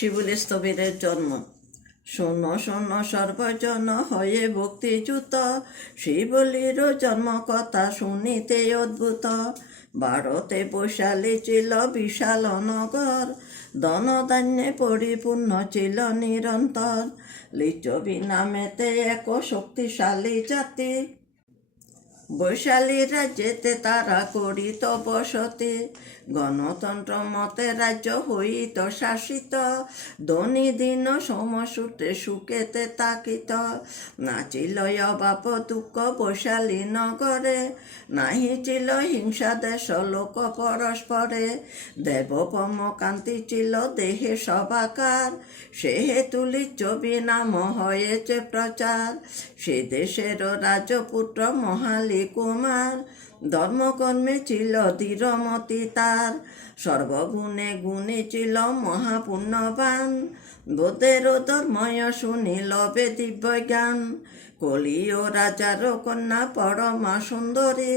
শিবুলি স্থবিরের জন্ম। শূন্য শূন্য সর্বজন হয়ে ভক্তিযুত, শিবলির জন্ম কথা শুনিতে অদ্ভুত। ভারতে বৈশালী ছিল বিশাল নগর, ধনধান্যে পরিপূর্ণ ছিল নিরন্তর। লিচ্ছবি নামেতে এক শক্তিশালী জাতি, বৈশালী রাজ্যেতে তারা করিত বসতি। গণতন্ত্র মতে রাজ্য হইত শাসিত, ধনী দিন সমসূত্রে সুখেতে তাকিত। নাচিল অভাব দুঃখ বৈশালী নগরে, নাহি ছিল হিংসা দেশ লোক পরস্পরে। দেবপম কান্তি ছিল দেহে সবাকার, সেহেতু লিচ্ছবি নাম হয়েছে প্রচার। সে দেশেরও রাজপুত্র মহালি কুমার, ধর্মকর্মে ছিল দৃঢ়মতি তার। সর্বগুণে গুণী ছিল মহাপুণ্যবান, বোধেরও ধর্ময় শুনি লবে দিব্য জ্ঞান। কলিও রাজার কন্যা পরমা সুন্দরী,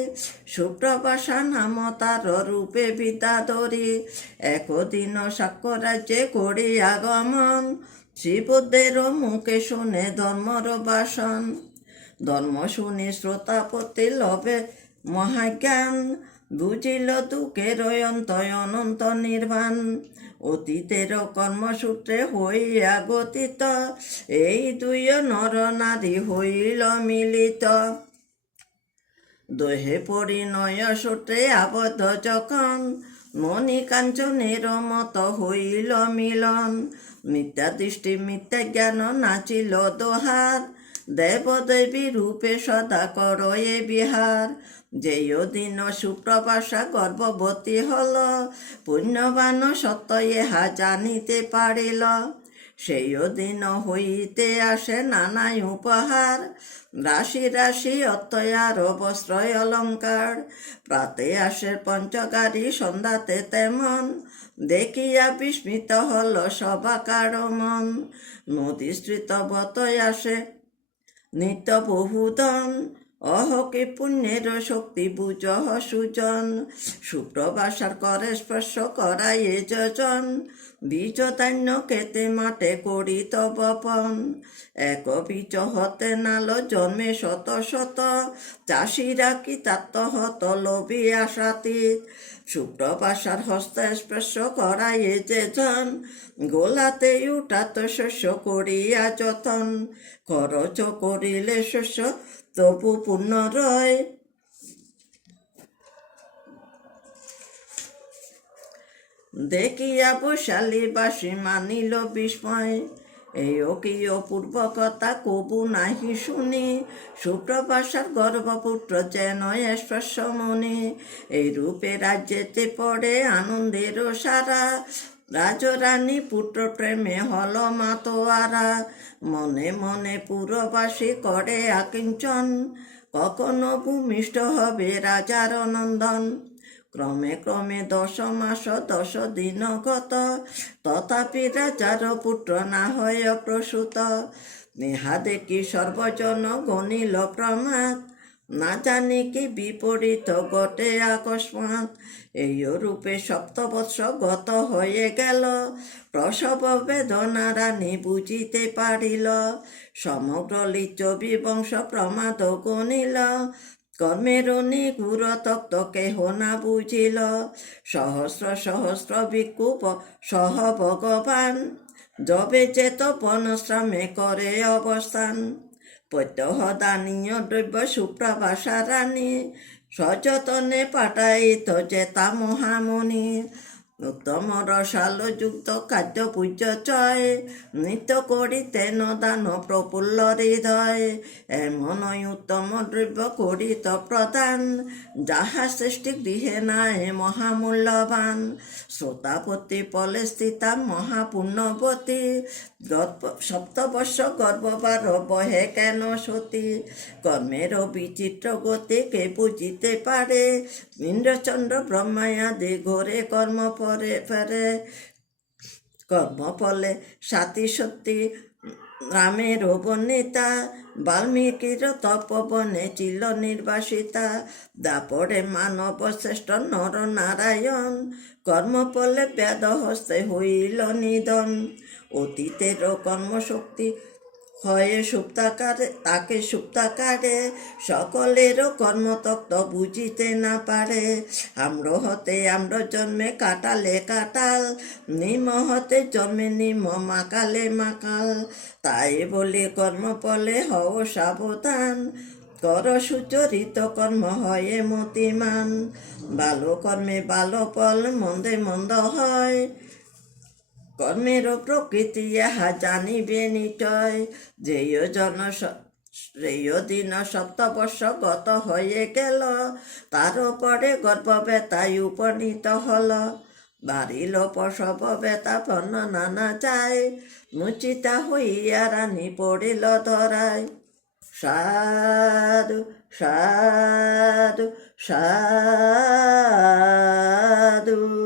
সুপ্রভাষা নাম তার রূপে বিদ্যাধরী। একদিন সাক্ষ্য রাজ্যে করি আগমন, শিবদের মুখে শুনে ধর্মর ভাষণ। ধর্ম শুনি শ্রোতাপতি লবে মহাজ্ঞান, বুঝিল দুঃখের অন্ত অনন্ত নির্বাণ। অতীতের কর্মসূত্রে হইয়া গতিত, এই দুই নর নারী হইল মিলিত। দহে পরিণয় সূত্রে আবদ্ধ যখন, মণি কাঞ্চনের মত হইল মিলন। মিথ্যা দৃষ্টি মিথ্যা জ্ঞান নাচিল দোহার, দেবদেবী রূপে সদা করয়ে বিহার। যেই দিন সুপ্রভাষা গর্ভবতী হল, পুণ্যবান সত্য ইহা জানিতে পারিল। সেই দিন হইতে আসে নানাই উপহার, রাশি রাশি অত্যয়ার বস্ত্র অলঙ্কার। প্রাতে আসে পঞ্চগারী সন্ধ্যাতে তেমন, দেখিয়া বিস্মিত হল সবাকার মন। নদীস্মৃত বতয় আসে নিত্য বহুধন, অহকে পুণ্যের শক্তি বুঝ সুজন। সুপ্রভাষার করে স্পর্শ করাইয়ে যোজন, বীজ ধান্য খেতে মাঠে করিত বপন। এক বীজ হতে নাল জন্মে শত শত, চাষিরা কি তাত্ত হত লোভী আশাতীত। সুপ্রভাষার হস্ত স্পর্শ করাইয়ে যেজন, গোলাতে উঠাত শস্য করিয়া যতন। খরচ করিলে শস্য তবু পূর্ণ রয়, দেখিয়া বৈশালীবাসী মানিল বিস্ময়। এই কি অপূর্ব কথা কবু নাহি শুনি, সুপ্রভাষার গর্ভপুত্র যেন স্পর্শ মনি। এই রূপে রাজ্যেতে পড়ে আনন্দের সারা, রাজরানী পুত্র প্রেমে হল মাতোয়ারা। মনে মনে পুরবাসী করে আকিঞ্চন, কখনো ভূমিষ্ঠ হবে রাজার নন্দন। ক্রমে ক্রমে 10 মাস 10 দিন গত, তথাপি রাজার পুত্র না হয় প্রসূত। ইহা দেখি সর্বজন গণিল প্রমাদ, না জানি কি বিপরীত ঘটে আকস্মাৎ। এই রূপে 7 বৎসর গত হয়ে গেল, প্রসব বেদনা রানী বুঝিতে পারিল। সমগ্র লিচ্ছবি বংশ প্রমাদ গণিল, কর্মের নিগুড় তত্ত্ব কেহ না বুঝিল। সহস্র সহস্র ভিক্ষু সহ ভগবান, যবে যে তপন শ্রমে করে অবস্থান। প্রত্যহ দানীয় দ্রব্য সুপ্রভাষা রানী, সযতনে পাঠাইত যেতা মহামুনি। উত্তম রসালো যুক্ত খাদ্য পূজ্য চয়, নিত্য করিতেন দান প্রফুল্ল হৃদয়। এমনই উত্তম দ্রব্য করিত প্রদান, যাহা সৃষ্টি গৃহে নাই মহামূল্যবান। শ্রোতাপতি পলে স্থিতা মহাপুণ্যবতী, 7 বর্ষ গর্ভবার বহে কেন সতী। কর্মেরও বিচিত্র গতি কে বুঝিতে পারে, ইন্দ্রচন্দ্র ব্রহ্মায়াদি ঘোরে কর্ম পরে ফেরে। কর্মফলে সাথী সত্যি রামের বর্ণিতা, বাল্মীকির তপবনে ছিল নির্বাসিতা, দাপরে মানব শ্রেষ্ঠ নর নারায়ণ, কর্মফলে বেদ হস্তে হইল নিধন। অতীতের কর্মশক্তি হয়ে সুপ্তাকারে, তাকে সুপ্তাকারে সকলেরও কর্মতত্ত্ব বুঝিতে না পারে। আম্র হতে আম্র জন্মে কাটালে কাটাল, নিম হতে জন্মে নিম মাকালে মাকাল। তাই বলে কর্মফলে হও সাবধান, কর সুচরিত কর্ম হয়ে মতিমান। ভালো কর্মে ভালো ফল, মন্দে মন্দ হয়, কর্মের প্রকৃতি ইহা জানিবে নিশ্চয়। যেয় দিন সপ্তবর্ষ গত হয়ে গেল, তার পরে গর্ভ ব্যথায় উপনীত হল। বাড়িল প্রসব ব্যথা বর্ণনা না যায়, মুচিতা হইয়া রানী পড়িল ধরায়। সাধু সাধু সাধু।